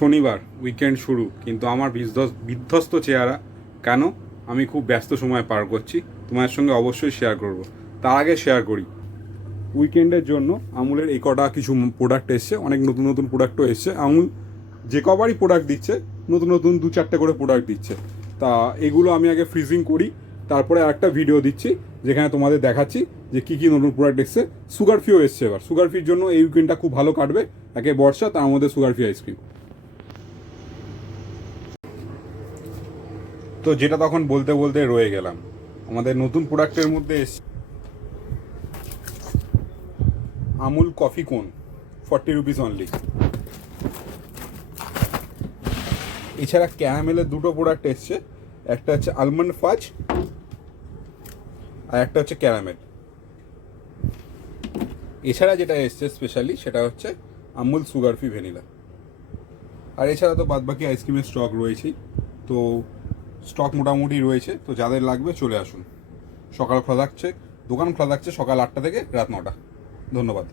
শনিবার উইকেন্ড শুরু, কিন্তু আমার বিধ্বস্ত চেহারা কেন? আমি খুব ব্যস্ত সময় পার করছি, তোমার সঙ্গে অবশ্যই শেয়ার করব। তার আগে শেয়ার করি, উইকেন্ডের জন্য আমুলের এই কটা কিছু প্রোডাক্ট এসছে, অনেক নতুন নতুন প্রোডাক্টও এসছে। আমুল যে কবারই প্রোডাক্ট দিচ্ছে নতুন নতুন 2-4টে করে প্রোডাক্ট দিচ্ছে। তা এগুলো আমি আগে ফ্রিজিং করি, তারপরে আরেকটা ভিডিও দিচ্ছি যেখানে তোমাদের দেখাচ্ছি যে কী কী নতুন প্রোডাক্ট এসছে। সুগার ফ্রিও এসছে এবার। সুগার ফ্রির জন্য এই উইকেন্ডটা খুব ভালো কাটবে, একে বর্ষা, তার মধ্যে সুগার ফ্রি আইসক্রিম। তো যেটা তখন বলতে বলতে রয়ে গেলাম, আমাদের নতুন প্রোডাক্টের মধ্যে এসছে আমুল কফি কোন, 40 রুপিস অনলি। এছাড়া ক্যারামেলের দুটো প্রোডাক্ট এসছে, একটা হচ্ছে আলমন্ড ফাজ আর একটা হচ্ছে ক্যারামেল। এছাড়া যেটা এসছে স্পেশালি সেটা হচ্ছে আমুল সুগার ফ্রি ভ্যানিলা। আর এছাড়া তো বাদবাকি আইসক্রিমের স্টক রয়েছেই। তো স্টক মোটামুটি রয়েছে, তো যাদের লাগবে চলে আসুন। সকাল খোলা থাকছে, দোকান খোলা থাকছে সকাল 8টা থেকে রাত 9টা। ধন্যবাদ।